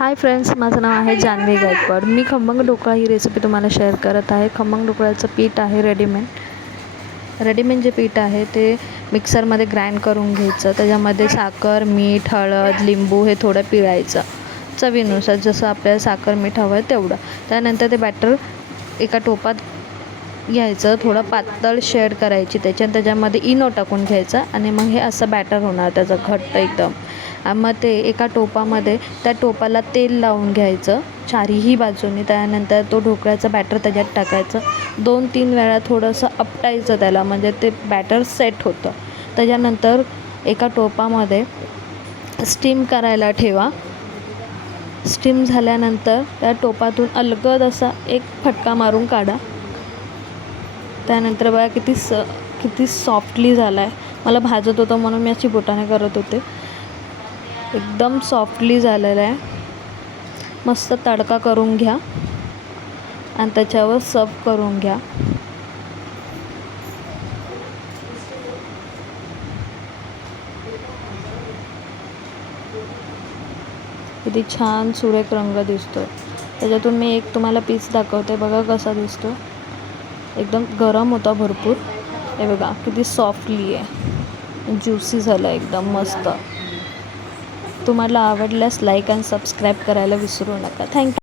Hi friends, माझं नाव आहे जान्हवी गायकवाड। मी खमंग ढोकळा ही रेसिपी तुम्हाला शेअर करत आहे। खमंग ढोकळ्याचं पीठ आहे रेडीमेड जे पीठ आहे ते मिक्सरमध्ये ग्राइंड करून घ्यायचं। त्याच्यामध्ये साखर, मीठ, हळद, लिंबू हे थोडं पिळायचं चवीनुसार, जसं आपल्याला साखर मीठ हवं आहे तेवढं। त्यानंतर ते बॅटर एका टोपात घ्यायचं, थोडं पातळ शेड करायची त्याच्यामध्ये इनो टाकून घ्यायचा आणि मग हे असं बॅटर होणार त्याचं घट्ट एकदम। मग ते एका टोपामध्ये त्या टोपाला तेल लावून घ्यायचं चारही बाजूनी। त्यानंतर तो ढोकळ्याचा बॅटर त्याच्यात टाकायचं, 2-3 वेळा थोडंसं आपटायचं त्याला, म्हणजे ते बॅटर सेट होतं। त्याच्यानंतर एका टोपामध्ये स्टीम करायला ठेवा। स्टीम झाल्यानंतर त्या टोपातून अलगद असा एक फटका मारून काढा। त्यानंतर बघा किती सॉफ्टली झाला आहे। मला भाजत होतं म्हणून मी अशी बोटाने करत होते। एकदम सॉफ्टली झालेला आहे। मस्त तडका करून घ्या आणि त्याच्यावर सर्व करून घ्या। किती छान सुरेख रंग दिसतो। त्याच्यातून मी एक तुम्हाला पीस दाखवते, बघा कसा दिसतो। एकदम गरम होता भरपूर। हे बघा किती सॉफ्टली आहे, ज्युसी झालं एकदम मस्त। तुम्हाला आवडल्यास लाईक आणि सबस्क्राईब करायला विसरू नका। थँक्यू।